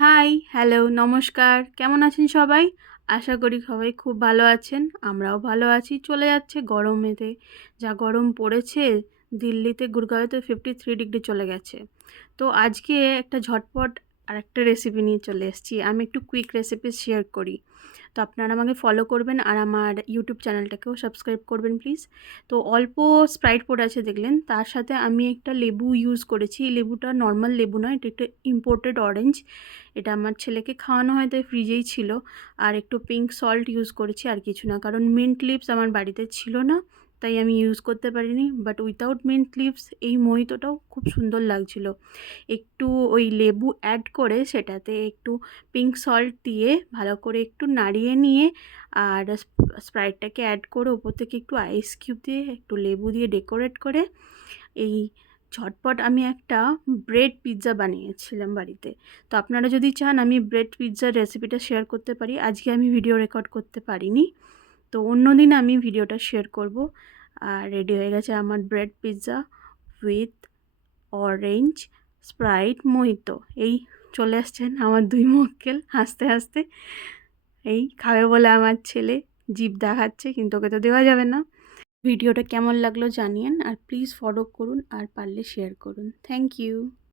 High, hello, নমস্কার। কেমন আছেন সবাই? আশা করি সবাই খুব ভালো আছেন। আমরাও ভালো আছি। চলে যাচ্ছে গরমেতে। যা গরম পড়েছে, দিল্লিতে, গুরগাঁওতে 53 ডিগ্রি চলে গেছে। তো আজকে একটা ঝটপট আরেকটা রেসিপি নিয়ে চলে এসেছি। আমি একটু কুইক রেসিপি শেয়ার করি। তো আপনারা আমাকে ফলো করবেন আর আমার ইউটিউব চ্যানেলটাকেও সাবস্ক্রাইব করবেন প্লিজ। তো অল্প স্প্রাইট পড়ে আছে দেখলেন, তার সাথে আমি একটা লেবু ইউজ করেছি। এই লেবুটা নর্মাল লেবু নয়, এটা একটা ইম্পোর্টেড অরেঞ্জ। এটা আমার ছেলেকে খাওয়ানো হয়, তাই ফ্রিজেই ছিল। আর একটু পিঙ্ক সল্ট ইউজ করেছি, আর কিছু না, কারণ মিন্ট লিভস আমার বাড়িতে ছিল না, তাই আমি ইউজ করতে পারিনি। বাট উইথাউট মিন্ট লিভস এই মোহিতোটাও খুব সুন্দর লাগছিল। একটু ওই লেবু অ্যাড করে সেটাতে একটু পিঙ্ক সল্ট দিয়ে ভালো করে একটু নাড়িয়ে নিয়ে, আর স্প্রাইটটাকে অ্যাড করে ওপর থেকে একটু আইস কিউব দিয়ে একটু লেবু দিয়ে ডেকোরেট করে এই ঝটপট আমি একটা ব্রেড পিৎজা বানিয়েছিলাম বাড়িতে। তো আপনারা যদি চান আমি ব্রেড পিৎজার রেসিপিটা শেয়ার করতে পারি। আজকে আমি ভিডিও রেকর্ড করতে পারিনি, তো অন্য দিন আমি ভিডিওটা শেয়ার করব। আর রেডি হয়ে গেছে আমার bread pizza with orange, Sprite, mojito. এই চলে আসছেন আমার দুই মক্কেল হাসতে হাসতে। এই খাবে বলে আমার ছেলে জিভ দেখাচ্ছে, কিন্তু ওকে তো দেওয়া যাবে না। ভিডিওটা কেমন লাগলো জানিয়েন, আর প্লিজ ফলো করুন আর পারলে শেয়ার করুন। Thank you.